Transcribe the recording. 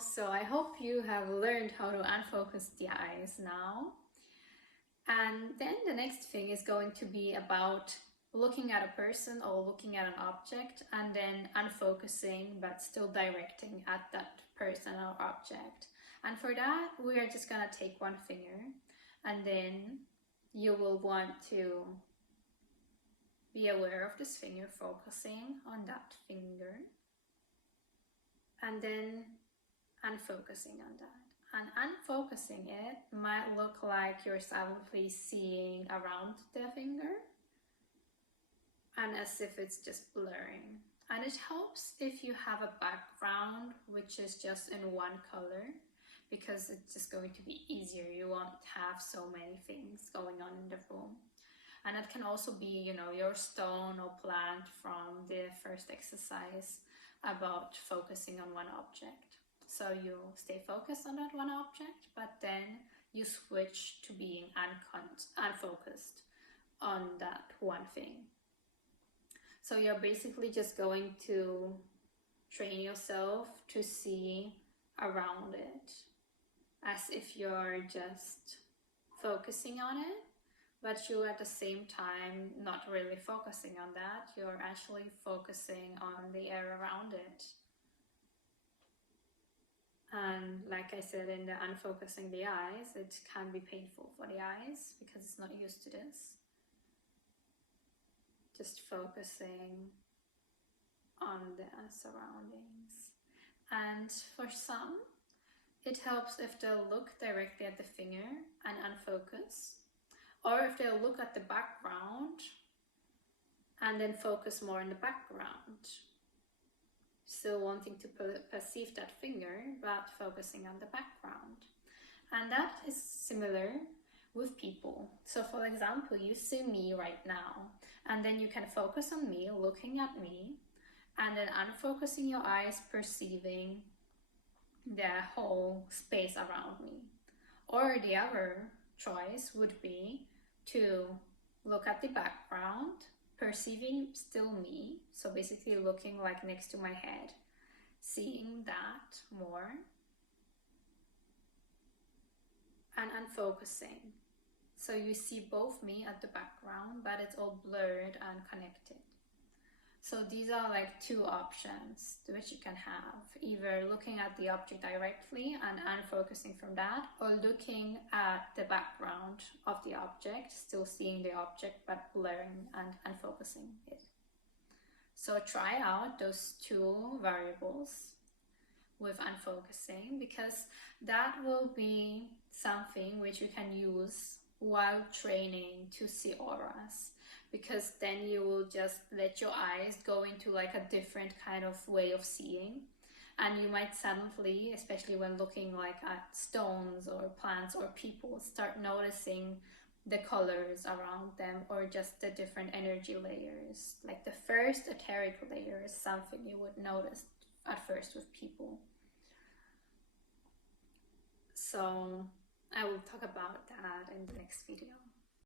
So I hope you have learned how to unfocus the eyes now. And then the next thing is going to be about looking at a person or looking at an object and then unfocusing but still directing at that person or object. And for that, we are just gonna take one finger, and then you will want to be aware of this finger, focusing on that finger, and then unfocusing on that. And unfocusing it might look like you're silently seeing around the finger and as if it's just blurring. And it helps if you have a background which is just in one color, because it's just going to be easier. You won't have so many things going on in the room. And it can also be, you know, your stone or plant from the first exercise about focusing on one object. So you stay focused on that one object, but then you switch to being unfocused on that one thing. So you're basically just going to train yourself to see around it as if you're just focusing on it, but you at the same time not really focusing on that. You're actually focusing on the air around it. And like I said, in the unfocusing the eyes, it can be painful for the eyes because it's not used to this. Just focusing on the surroundings. And for some, it helps if they'll look directly at the finger and unfocus, or if they'll look at the background and then focus more on the background. Still wanting to perceive that finger, but focusing on the background. And that is similar with people. So for example, you see me right now, and then you can focus on me, looking at me, and then unfocusing your eyes, perceiving the whole space around me. Or the other choice would be to look at the background, perceiving still me, so basically looking like next to my head, seeing that more, and unfocusing. So you see both me at the background, but it's all blurred and connected. So these are like two options which you can have, either looking at the object directly and unfocusing from that, or looking at the background of the object, still seeing the object but blurring and unfocusing it. So try out those two variables with unfocusing, because that will be something which you can use while training to see auras, because then you will just let your eyes go into like a different kind of way of seeing, and you might suddenly, especially when looking like at stones or plants or people, start noticing the colors around them, or just the different energy layers. Like the first etheric layer is something you would notice at first with people. So I will talk about that in the next video.